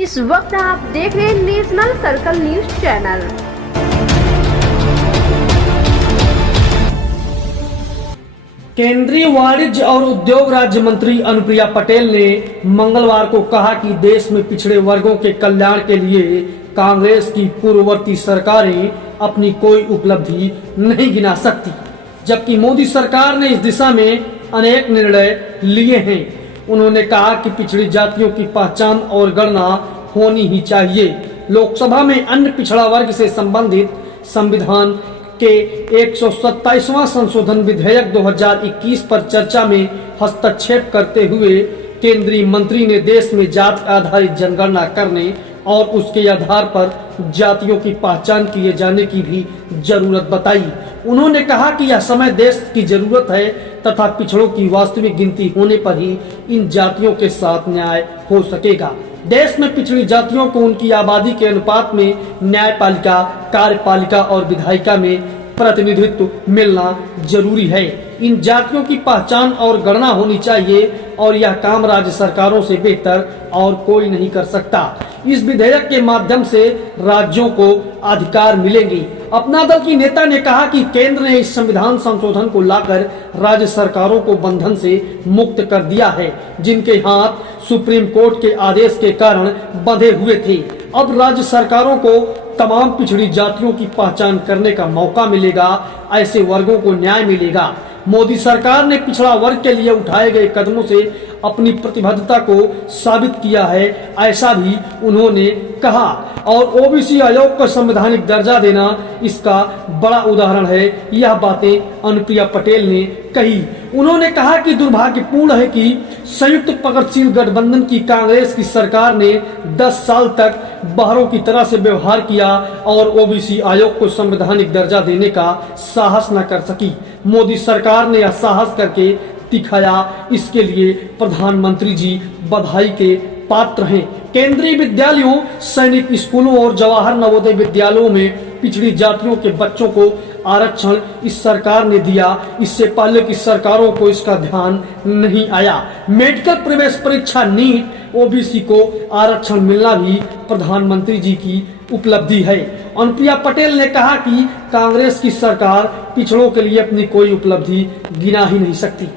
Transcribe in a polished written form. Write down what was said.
इस वक्त आप देख रहे हैं नेशनल सर्कल न्यूज चैनल। केंद्रीय वाणिज्य और उद्योग राज्य मंत्री अनुप्रिया पटेल ने मंगलवार को कहा कि देश में पिछड़े वर्गों के कल्याण के लिए कांग्रेस की पूर्ववर्ती सरकारें अपनी कोई उपलब्धि नहीं गिना सकती, जबकि मोदी सरकार ने इस दिशा में अनेक निर्णय लिए हैं। उन्होंने कहा कि पिछड़ी जातियों की पहचान और गणना होनी ही चाहिए। लोकसभा में अन्य पिछड़ा वर्ग से संबंधित संविधान के 127वां संशोधन विधेयक 2021 पर चर्चा में हस्तक्षेप करते हुए केंद्रीय मंत्री ने देश में जाति आधारित जनगणना करने और उसके आधार पर जातियों की पहचान किए जाने की भी जरूरत बताई। उन्होंने कहा कि यह समय देश की जरूरत है तथा पिछड़ों की वास्तविक गिनती होने पर ही इन जातियों के साथ न्याय हो सकेगा। देश में पिछड़ी जातियों को उनकी आबादी के अनुपात में न्यायपालिका, कार्यपालिका और विधायिका में प्रतिनिधित्व मिलना जरूरी है। इन जातियों की पहचान और गणना होनी चाहिए और यह काम राज्य सरकारों से बेहतर और कोई नहीं कर सकता। इस विधेयक के माध्यम से राज्यों को अधिकार मिलेंगे। अपना दल की नेता ने कहा कि केंद्र ने इस संविधान संशोधन को लाकर राज्य सरकारों को बंधन से मुक्त कर दिया है, जिनके हाथ सुप्रीम कोर्ट के आदेश के कारण बंधे हुए थे। अब राज्य सरकारों को तमाम पिछड़ी जातियों की पहचान करने का मौका मिलेगा, ऐसे वर्गों को न्याय मिलेगा। मोदी सरकार ने पिछड़ा वर्ग के लिए उठाए गए कदमों से अपनी प्रतिबद्धता को साबित किया है, ऐसा भी उन्होंने कहा। और ओबीसी आयोग को संवैधानिक दर्जा देना इसका बड़ा उदाहरण है। यह बातें अनुप्रिया पटेल ने कही। उन्होंने कहा कि दुर्भाग्यपूर्ण है कि संयुक्त प्रगतिशील गठबंधन की कांग्रेस की सरकार ने 10 साल तक बाहरों की तरह से व्यवहार किया और ओबीसी आयोग को संवैधानिक दर्जा देने का साहस न कर सकी। मोदी सरकार ने यह साहस करके दिखाया, इसके लिए प्रधानमंत्री जी बधाई के पात्र हैं। केंद्रीय विद्यालयों, सैनिक स्कूलों और जवाहर नवोदय विद्यालयों में पिछड़ी जातियों के बच्चों को आरक्षण इस सरकार ने दिया। इससे पहले की सरकारों को इसका ध्यान नहीं आया। मेडिकल प्रवेश परीक्षा नीट ओबीसी को आरक्षण मिलना भी प्रधानमंत्री जी की उपलब्धि है। अनुप्रिया पटेल ने कहा कि कांग्रेस की सरकार पिछड़ों के लिए अपनी कोई उपलब्धि गिना ही नहीं सकती।